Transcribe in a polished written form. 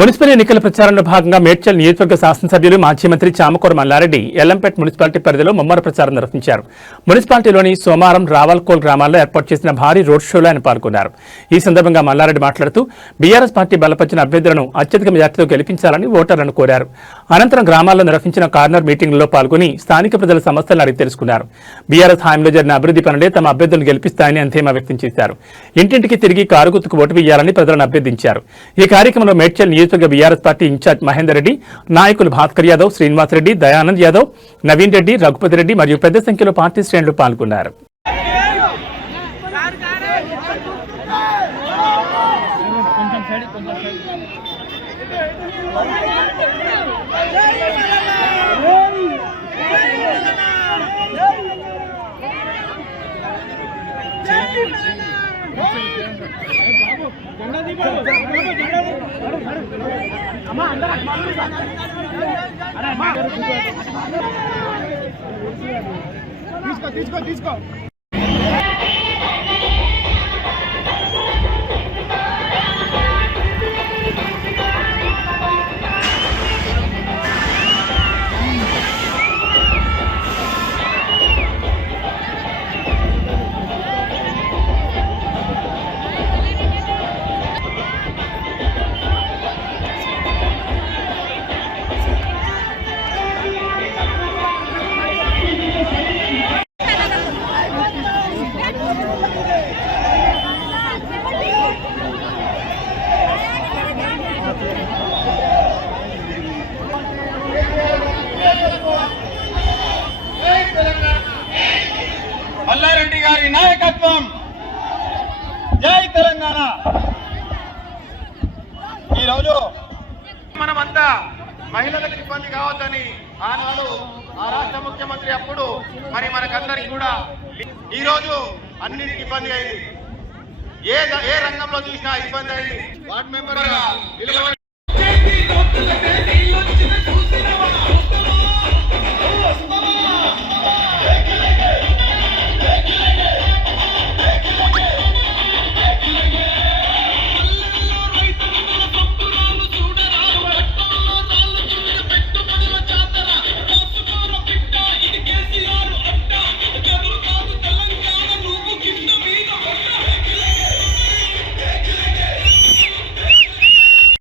Municipal ఎన్నికల ప్రచారంలో భాగంగా మేడ్చల్ నియోజకవర్గ శాసనసభ్యులు మాజీ మంత్రి చామకూర మల్లారెడ్డి ఎల్లంపేట్ మున్సిపాలిటీ పరిధిలో ముమ్మర ప్రచారం నిర్వహించారు. మున్సిపాలిటీలోని సోమారం, రావల్కోల్ గ్రామాల్లో ఏర్పాటు చేసిన భారీ రోడ్ షోలో ఆయన పాల్గొన్నారు. ఈ సందర్భంగా మల్లారెడ్డి మాట్లాడుతూ బీఆర్ఎస్ పార్టీ బలపరిచిన అభ్యర్థులను అత్యధిక మెజార్టీతో గెలిపించాలని ఓటర్లను కోరారు. అనంతరం గ్రామాల్లో నిర్వహించిన కార్నర్ మీటింగ్లలో పాల్గొని స్థానిక ప్రజల సమస్యలను అడిగి తెలుసుకున్నారు. బీఆర్ఎస్ హామీలో జరిగిన అభివృద్ధి పనులే తమ అభ్యర్థులను గెలిపిస్తాయని ధీమా వ్యక్తం చేశారు. ఇంటింటికి తిరిగి కారు గుర్తుకు ఓటు వేయాలని ప్రజలను అభ్యర్థించారు. ఈ కార్యక్రమంలో మేడ్చల్ నియోజకవర్గ BRS party incharge Mahender Reddy, నాయకులు భాస్కర్ యాదవ్, శ్రీనివాస్ రెడ్డి, దయానంద్ యాదవ్, నవీన్ రెడ్డి, రఘుపతి రెడ్డి మరియు పెద్ద సంఖ్యలో పార్టీ శ్రేణులు పాల్గొన్నారు. తీసుకో మల్లారెడ్డి గారి నాయకత్వం, జై తెలంగాణ. ఈరోజు మనమంతా మహిళలకు ఇబ్బంది కావద్దని ఆనాడు ఆ రాష్ట్ర ముఖ్యమంత్రి అప్పుడు మరి మనకందరికి కూడా ఈరోజు అన్నిటికీ ఇబ్బంది అయింది. ఏ రంగంలో చూసినా ఇబ్బంది అయింది. వార్డు మెంబర్ గా